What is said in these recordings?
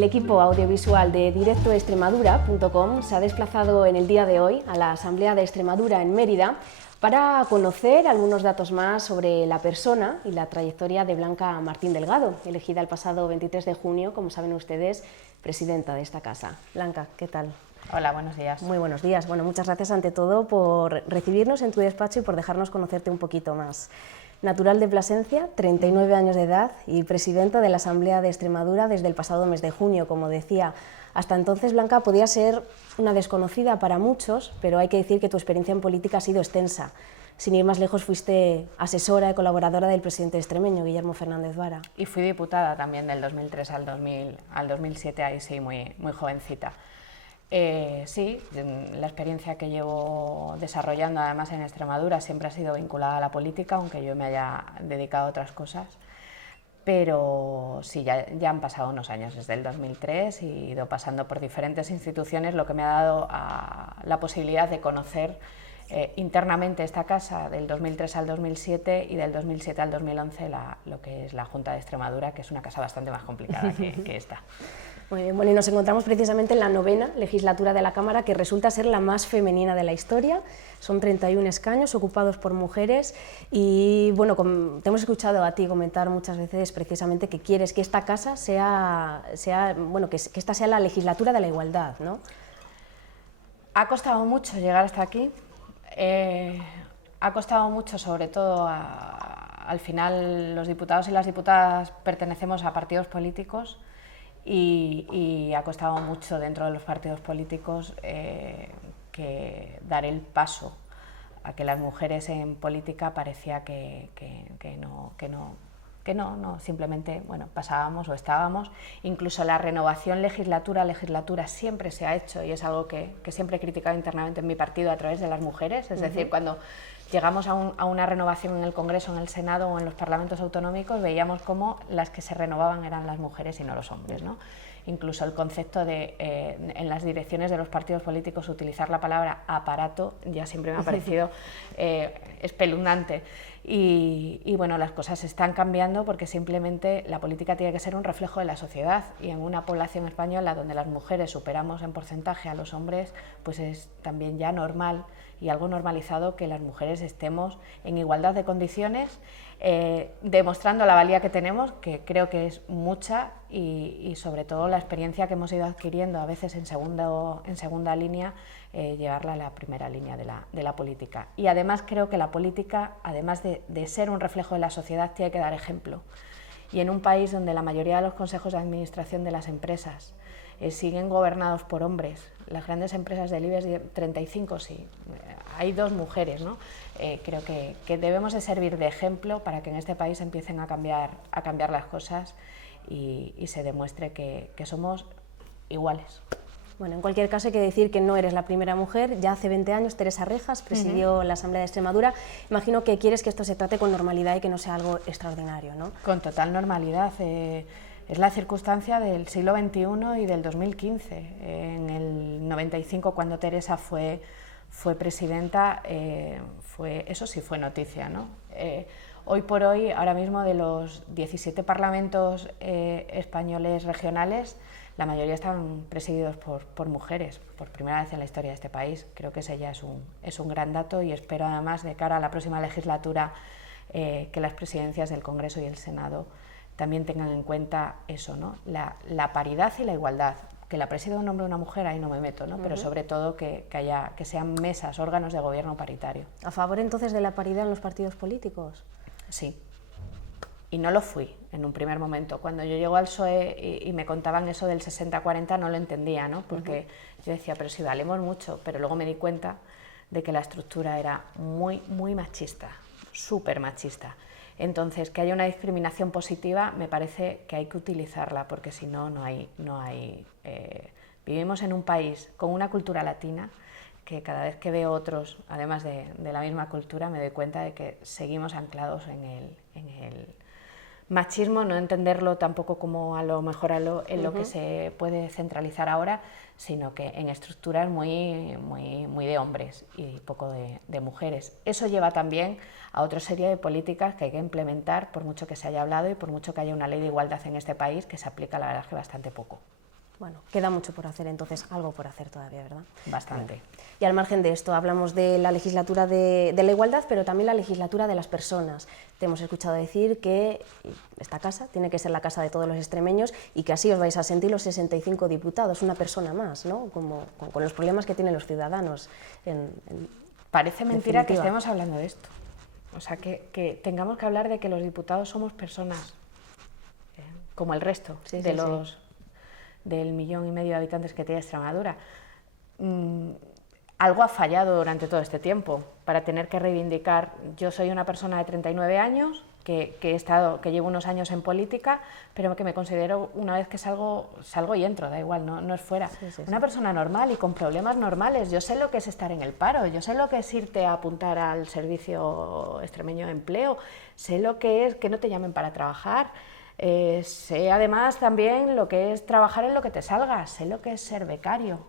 El equipo audiovisual de directoextremadura.com se ha desplazado en el día de hoy a la Asamblea de Extremadura en Mérida para conocer algunos datos más sobre la persona y la trayectoria de Blanca Martín Delgado, elegida el pasado 23 de junio, como saben ustedes, presidenta de esta casa. Blanca, ¿qué tal? Hola, buenos días. Muy buenos días. Bueno, muchas gracias ante todo por recibirnos en tu despacho y por dejarnos conocerte un poquito más. Natural de Plasencia, 39 años de edad y presidenta de la Asamblea de Extremadura desde el pasado mes de junio, como decía. Hasta entonces, Blanca, podía ser una desconocida para muchos, pero hay que decir que tu experiencia en política ha sido extensa. Sin ir más lejos, fuiste asesora y colaboradora del presidente extremeño, Guillermo Fernández Vara. Y fui diputada también del 2003 al 2007, ahí sí, muy jovencita. Sí, la experiencia que llevo desarrollando además en Extremadura siempre ha sido vinculada a la política, aunque yo me haya dedicado a otras cosas. Pero sí, ya han pasado unos años desde el 2003 y he ido pasando por diferentes instituciones, lo que me ha dado la posibilidad de conocer internamente esta casa del 2003 al 2007 y del 2007 al 2011 lo que es la Junta de Extremadura, que es una casa bastante más complicada que esta. Muy bien, bueno, y nos encontramos precisamente en la 9ª legislatura de la Cámara, que resulta ser la más femenina de la historia. Son 31 escaños ocupados por mujeres y, bueno, te hemos escuchado a ti comentar muchas veces precisamente que quieres que esta casa que esta sea la legislatura de la igualdad, ¿no? Ha costado mucho llegar hasta aquí. Ha costado mucho, sobre todo, al final los diputados y las diputadas pertenecemos a partidos políticos y ha costado mucho dentro de los partidos políticos que dar el paso a que las mujeres en política parecía que no, simplemente bueno, pasábamos o estábamos. Incluso la renovación legislatura siempre se ha hecho y es algo que siempre he criticado internamente en mi partido a través de las mujeres, es decir, cuando llegamos a una renovación en el Congreso, en el Senado o en los parlamentos autonómicos, veíamos cómo las que se renovaban eran las mujeres y no los hombres, ¿no? Incluso el concepto de, en las direcciones de los partidos políticos, utilizar la palabra aparato ya siempre me ha parecido espeluznante. Y bueno, las cosas están cambiando porque simplemente la política tiene que ser un reflejo de la sociedad y en una población española donde las mujeres superamos en porcentaje a los hombres, pues es también ya normal y algo normalizado que las mujeres estemos en igualdad de condiciones, demostrando la valía que tenemos, que creo que es mucha, y sobre todo la experiencia que hemos ido adquiriendo a veces en segunda línea, llevarla a la primera línea de la política. Y además creo que la política, además de ser un reflejo de la sociedad, tiene que dar ejemplo. Y en un país donde la mayoría de los consejos de administración de las empresas siguen gobernados por hombres, las grandes empresas del IBEX 35 sí, hay 2 mujeres, ¿no? Creo que debemos de servir de ejemplo para que en este país empiecen a cambiar las cosas y se demuestre que somos iguales. Bueno, en cualquier caso hay que decir que no eres la primera mujer. Ya hace 20 años Teresa Rejas presidió la Asamblea de Extremadura. Imagino que quieres que esto se trate con normalidad y que no sea algo extraordinario, ¿no? Con total normalidad. Es la circunstancia del siglo XXI y del 2015. En el 95, cuando Teresa fue presidenta, eso sí fue noticia, ¿no? Hoy por hoy, ahora mismo, de los 17 parlamentos españoles regionales, la mayoría están presididos por mujeres, por primera vez en la historia de este país. Creo que ese ya es un gran dato y espero además de cara a la próxima legislatura que las presidencias del Congreso y el Senado también tengan en cuenta eso, ¿no? La paridad y la igualdad. Que la presida un hombre o una mujer, ahí no me meto, ¿no? Pero sobre todo que sean mesas, órganos de gobierno paritario. ¿A favor entonces de la paridad en los partidos políticos? Sí. Y no lo fui en un primer momento. Cuando yo llego al PSOE y me contaban eso del 60-40 no lo entendía, ¿no? Porque yo decía, pero si valemos mucho, pero luego me di cuenta de que la estructura era muy machista, súper machista. Entonces, que haya una discriminación positiva, me parece que hay que utilizarla, porque si no, no hay vivimos en un país con una cultura latina que cada vez que veo otros, además de la misma cultura, me doy cuenta de que seguimos anclados en el machismo, no entenderlo tampoco como a lo mejor en lo que se puede centralizar ahora, sino que en estructuras muy de hombres y poco de mujeres. Eso lleva también a otra serie de políticas que hay que implementar, por mucho que se haya hablado y por mucho que haya una ley de igualdad en este país, que se aplica, la verdad, que bastante poco. Bueno, queda mucho por hacer, entonces algo por hacer todavía, ¿verdad? Bastante. Bueno, y al margen de esto, hablamos de la legislatura de la igualdad, pero también la legislatura de las personas. Te hemos escuchado decir que esta casa tiene que ser la casa de todos los extremeños y que así os vais a sentir los 65 diputados, una persona más, ¿no? Con los problemas que tienen los ciudadanos. Parece mentira que estemos hablando de esto. O sea, que tengamos que hablar de que los diputados somos personas, como el resto del 1,5 millones de habitantes que tiene Extremadura. Algo ha fallado durante todo este tiempo para tener que reivindicar. Yo soy una persona de 39 años que llevo unos años en política, pero que me considero, una vez que salgo y entro, da igual, no es fuera. Una persona normal y con problemas normales. Yo sé lo que es estar en el paro, yo sé lo que es irte a apuntar al Servicio Extremeño de Empleo, sé lo que es que no te llamen para trabajar. Sé además también lo que es trabajar en lo que te salga, sé lo que es ser becario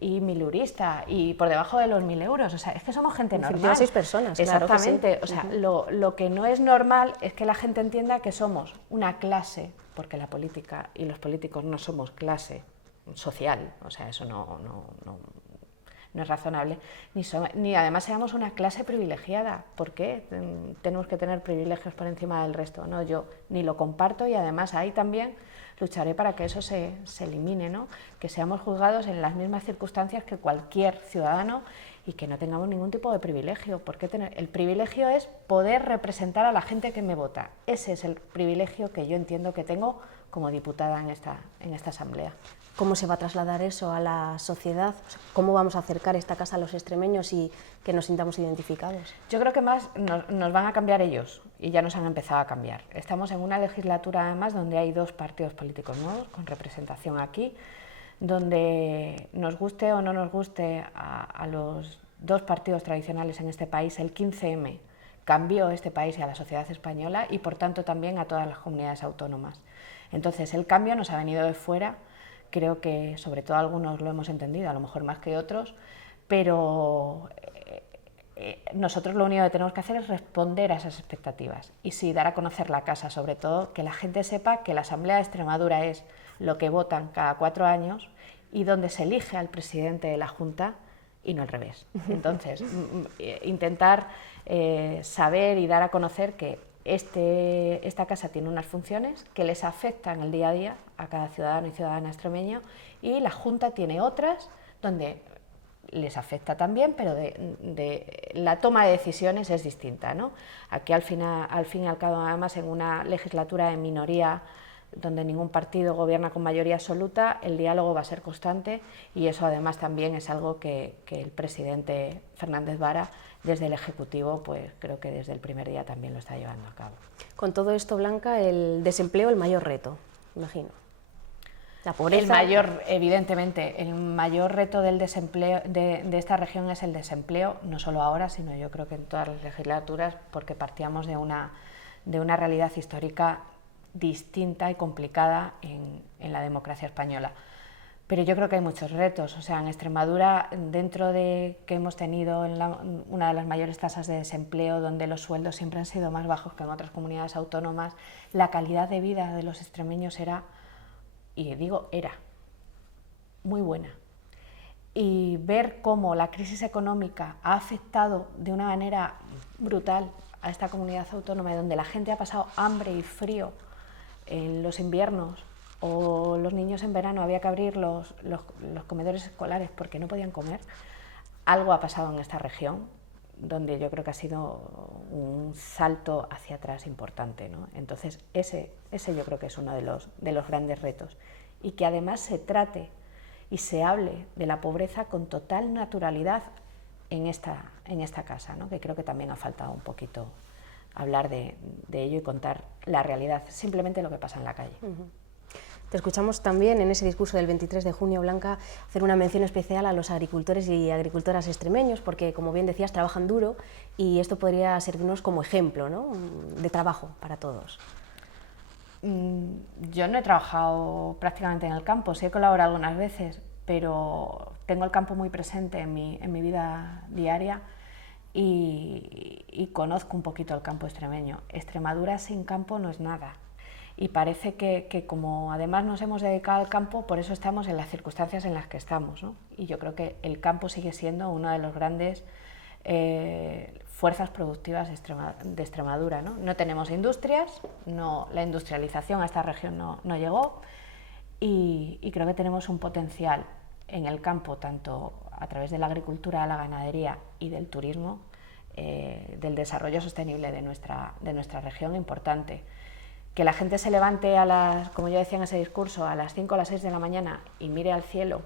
y milurista y por debajo de los 1.000 euros, o sea, es que somos gente normal. 6 personas, exactamente, claro que sí. O sea, lo que no es normal es que la gente entienda que somos una clase, porque la política y los políticos no somos clase social, o sea, eso no es razonable, ni además seamos una clase privilegiada. ¿Por qué tenemos que tener privilegios por encima del resto? No, yo ni lo comparto y además ahí también lucharé para que eso se elimine, ¿no? Que seamos juzgados en las mismas circunstancias que cualquier ciudadano y que no tengamos ningún tipo de privilegio. Porque el privilegio es poder representar a la gente que me vota. Ese es el privilegio que yo entiendo que tengo como diputada en esta asamblea. ¿Cómo se va a trasladar eso a la sociedad? ¿Cómo vamos a acercar esta casa a los extremeños y que nos sintamos identificados? Yo creo que más nos van a cambiar ellos, y ya nos han empezado a cambiar. Estamos en una legislatura además donde hay 2 partidos políticos nuevos con representación aquí, donde nos guste o no nos guste a los 2 partidos tradicionales en este país, el 15M cambió este país y a la sociedad española y por tanto también a todas las comunidades autónomas. Entonces el cambio nos ha venido de fuera. Creo que sobre todo algunos lo hemos entendido, a lo mejor más que otros, pero nosotros lo único que tenemos que hacer es responder a esas expectativas y sí, dar a conocer la casa, sobre todo que la gente sepa que la Asamblea de Extremadura es lo que votan cada 4 años y donde se elige al presidente de la Junta y no al revés. Entonces, intentar saber y dar a conocer que esta casa tiene unas funciones que les afectan el día a día a cada ciudadano y ciudadana extremeño y la Junta tiene otras donde les afecta también, pero la toma de decisiones es distinta, ¿no? Aquí al fin y al cabo, además, en una legislatura de minoría donde ningún partido gobierna con mayoría absoluta, el diálogo va a ser constante y eso además también es algo que el presidente Fernández Vara desde el Ejecutivo, pues creo que desde el primer día también lo está llevando a cabo. Con todo esto, Blanca, el desempleo, el mayor reto, imagino. La pobreza. Evidentemente, el mayor reto del desempleo de esta región es el desempleo, no solo ahora, sino yo creo que en todas las legislaturas, porque partíamos de una realidad histórica distinta y complicada en la democracia española. Pero yo creo que hay muchos retos. O sea, en Extremadura, dentro de que hemos tenido una de las mayores tasas de desempleo, donde los sueldos siempre han sido más bajos que en otras comunidades autónomas, la calidad de vida de los extremeños era muy buena. Y ver cómo la crisis económica ha afectado de una manera brutal a esta comunidad autónoma, donde la gente ha pasado hambre y frío en los inviernos, o los niños en verano había que abrir los comedores escolares porque no podían comer. Algo ha pasado en esta región, donde yo creo que ha sido un salto hacia atrás importante, ¿no? Entonces ese yo creo que es uno de los grandes retos, y que además se trate y se hable de la pobreza con total naturalidad en esta casa, ¿no? Que creo que también ha faltado un poquito hablar de ello y contar la realidad, simplemente lo que pasa en la calle. Te escuchamos también en ese discurso del 23 de junio, Blanca, hacer una mención especial a los agricultores y agricultoras extremeños, porque, como bien decías, trabajan duro y esto podría servirnos como ejemplo, ¿no?, de trabajo para todos. Yo no he trabajado prácticamente en el campo, sí he colaborado algunas veces, pero tengo el campo muy presente en mi vida diaria y conozco un poquito el campo extremeño. Extremadura sin campo no es nada. y parece que como además nos hemos dedicado al campo, por eso estamos en las circunstancias en las que estamos, ¿no? Y yo creo que el campo sigue siendo una de los grandes fuerzas productivas de Extremadura, ¿no? No tenemos industrias, la industrialización a esta región no llegó, y creo que tenemos un potencial en el campo, tanto a través de la agricultura, de la ganadería y del turismo, del desarrollo sostenible de nuestra región, importante. Que la gente se levante como yo decía en ese discurso, a las 5 o las 6 de la mañana y mire al cielo,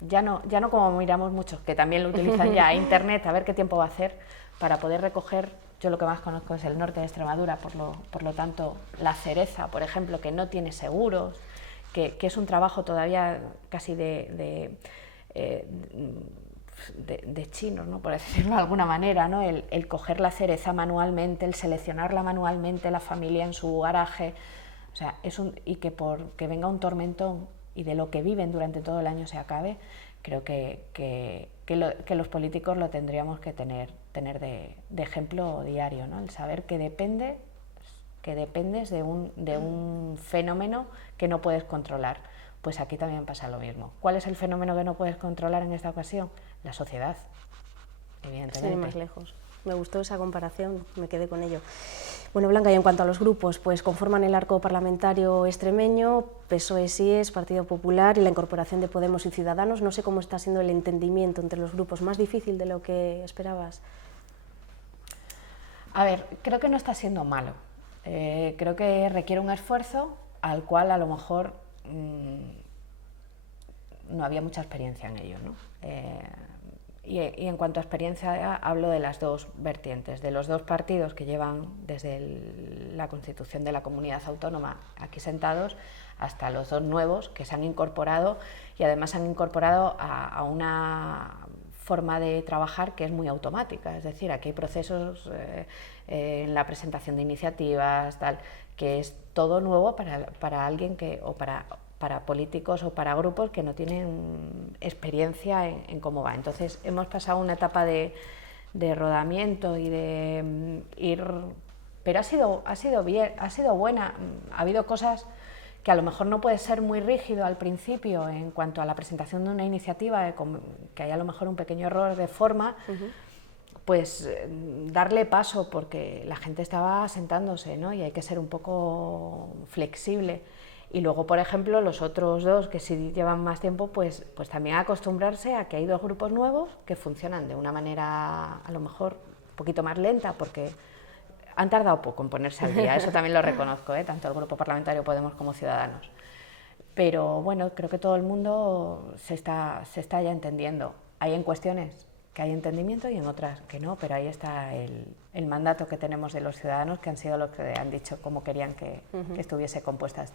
ya no como miramos muchos, que también lo utilizan ya, internet, a ver qué tiempo va a hacer, para poder recoger. Yo lo que más conozco es el norte de Extremadura, por lo tanto la cereza, por ejemplo, que no tiene seguros, que es un trabajo todavía casi de chinos, ¿no? Por decirlo de alguna manera, ¿no? El coger la cereza manualmente, el seleccionarla manualmente, la familia en su garaje, o sea, y que venga un tormentón y de lo que viven durante todo el año se acabe, creo que los políticos lo tendríamos que tener de ejemplo diario, ¿no? El saber que dependes de un fenómeno que no puedes controlar. Pues aquí también pasa lo mismo. ¿Cuál es el fenómeno que no puedes controlar en esta ocasión? La sociedad, evidentemente. Sí, más lejos. Me gustó esa comparación, me quedé con ello. Bueno, Blanca, y en cuanto a los grupos, pues conforman el arco parlamentario extremeño, PSOE, SIES, Partido Popular y la incorporación de Podemos y Ciudadanos. No sé cómo está siendo el entendimiento entre los grupos, ¿más difícil de lo que esperabas? A ver, creo que no está siendo malo. Creo que requiere un esfuerzo al cual a lo mejor no había mucha experiencia en ello, ¿no? Y en cuanto a experiencia hablo de las dos vertientes, de los dos partidos que llevan desde la constitución de la comunidad autónoma aquí sentados, hasta los dos nuevos que se han incorporado, y además se han incorporado a una forma de trabajar que es muy automática, es decir, aquí hay procesos en la presentación de iniciativas, tal, que es todo nuevo para alguien para políticos o para grupos que no tienen experiencia en cómo va. Entonces hemos pasado una etapa de rodamiento y de ir, pero ha sido bien, ha sido buena. Ha habido cosas que a lo mejor no puede ser muy rígido al principio en cuanto a la presentación de una iniciativa, que hay a lo mejor un pequeño error de forma, pues darle paso, porque la gente estaba sentándose, ¿no? Y hay que ser un poco flexible. Y luego, por ejemplo, los otros dos que sí llevan más tiempo, pues también acostumbrarse a que hay dos grupos nuevos que funcionan de una manera a lo mejor un poquito más lenta, porque han tardado poco en ponerse al día, eso también lo reconozco, tanto el Grupo Parlamentario Podemos como Ciudadanos. Pero bueno, creo que todo el mundo se está ya entendiendo. Hay en cuestiones que hay entendimiento y en otras que no, pero ahí está el mandato que tenemos de los ciudadanos, que han sido los que han dicho cómo querían que estuviese compuesta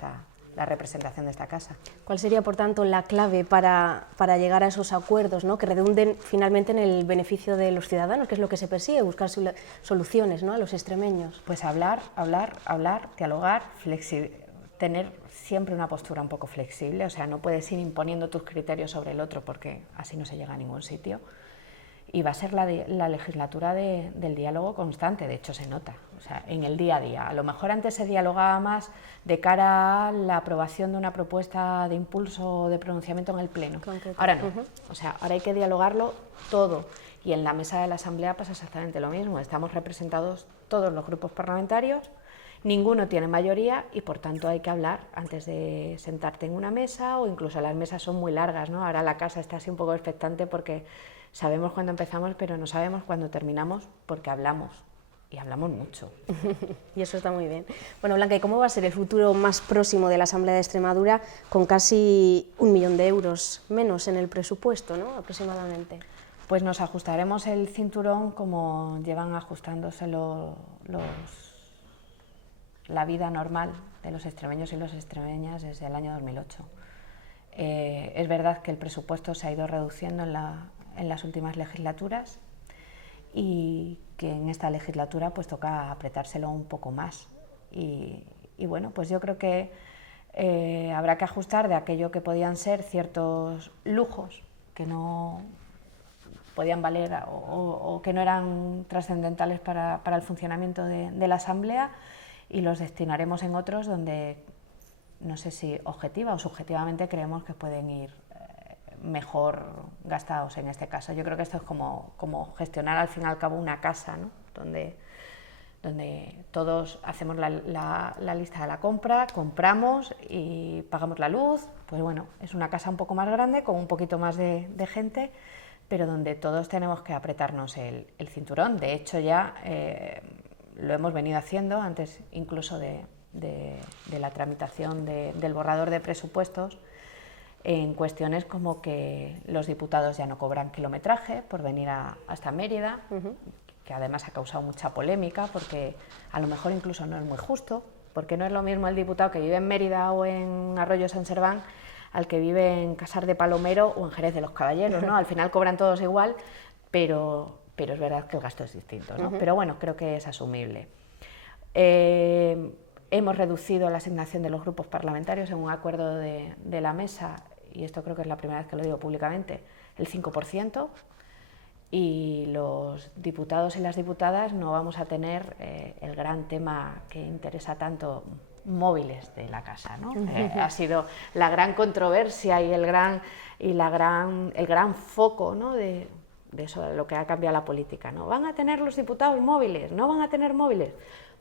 la representación de esta casa. ¿Cuál sería, por tanto, la clave para llegar a esos acuerdos, ¿no? Que redunden finalmente en el beneficio de los ciudadanos, que es lo que se persigue, buscar soluciones, ¿no? A los extremeños? Pues hablar, dialogar, tener siempre una postura un poco flexible, o sea, no puedes ir imponiendo tus criterios sobre el otro porque así no se llega a ningún sitio. Y va a ser la legislatura del diálogo constante, de hecho se nota, o sea, en el día a día. A lo mejor antes se dialogaba más de cara a la aprobación de una propuesta de impulso o de pronunciamiento en el Pleno. Ahora no, o sea, ahora hay que dialogarlo todo. Y en la mesa de la Asamblea pasa exactamente lo mismo. Estamos representados todos los grupos parlamentarios, ninguno tiene mayoría y por tanto hay que hablar antes de sentarte en una mesa, o incluso las mesas son muy largas, ¿no? Ahora la casa está así un poco expectante porque sabemos cuándo empezamos, pero no sabemos cuándo terminamos, porque hablamos, y hablamos mucho. Y eso está muy bien. Bueno, Blanca, ¿y cómo va a ser el futuro más próximo de la Asamblea de Extremadura, con casi 1 millón de euros menos en el presupuesto, ¿no? Aproximadamente? Pues nos ajustaremos el cinturón como llevan ajustándose la vida normal de los extremeños y las extremeñas desde el año 2008. Es verdad que el presupuesto se ha ido reduciendo en las últimas legislaturas y que en esta legislatura pues toca apretárselo un poco más y bueno, pues yo creo que habrá que ajustar de aquello que podían ser ciertos lujos que no podían valer o que no eran trascendentales para el funcionamiento de la Asamblea, y los destinaremos en otros donde no sé si objetiva o subjetivamente creemos que pueden ir mejor gastados en este caso. Yo creo que esto es como gestionar al fin y al cabo una casa, ¿no? donde todos hacemos la lista de la compra, compramos y pagamos la luz. Pues bueno, es una casa un poco más grande, con un poquito más de gente, pero donde todos tenemos que apretarnos el cinturón. De hecho, ya lo hemos venido haciendo antes incluso de la tramitación del borrador de presupuestos, en cuestiones como que los diputados ya no cobran kilometraje por venir hasta Mérida, que además ha causado mucha polémica, porque a lo mejor incluso no es muy justo, porque no es lo mismo el diputado que vive en Mérida o en Arroyo San Serván al que vive en Casar de Palomero o en Jerez de los Caballeros, ¿no? Al final cobran todos igual, pero es verdad que el gasto es distinto, ¿no? Pero bueno, creo que es asumible. Hemos reducido la asignación de los grupos parlamentarios en un acuerdo de la mesa, y esto creo que es la primera vez que lo digo públicamente, el 5%, y los diputados y las diputadas no vamos a tener el gran tema que interesa tanto, móviles de la casa, ¿no? Ha sido la gran controversia y el gran foco, ¿no? de eso, de lo que ha cambiado la política, ¿no? ¿Van a tener los diputados móviles? ¿No van a tener móviles?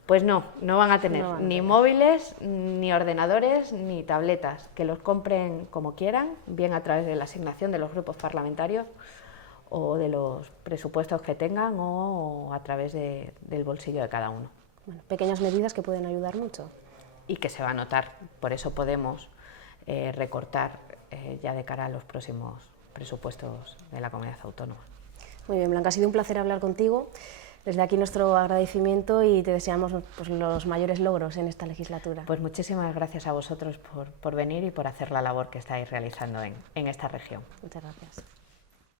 Pues no van a tener ni móviles, ni ordenadores, ni tabletas, que los compren como quieran, bien a través de la asignación de los grupos parlamentarios o de los presupuestos que tengan o a través del bolsillo de cada uno. Bueno, pequeñas medidas que pueden ayudar mucho. Y que se va a notar, por eso podemos recortar ya de cara a los próximos presupuestos de la comunidad autónoma. Muy bien, Blanca, ha sido un placer hablar contigo. Desde aquí nuestro agradecimiento y te deseamos pues, los mayores logros en esta legislatura. Pues muchísimas gracias a vosotros por venir y por hacer la labor que estáis realizando en esta región. Muchas gracias.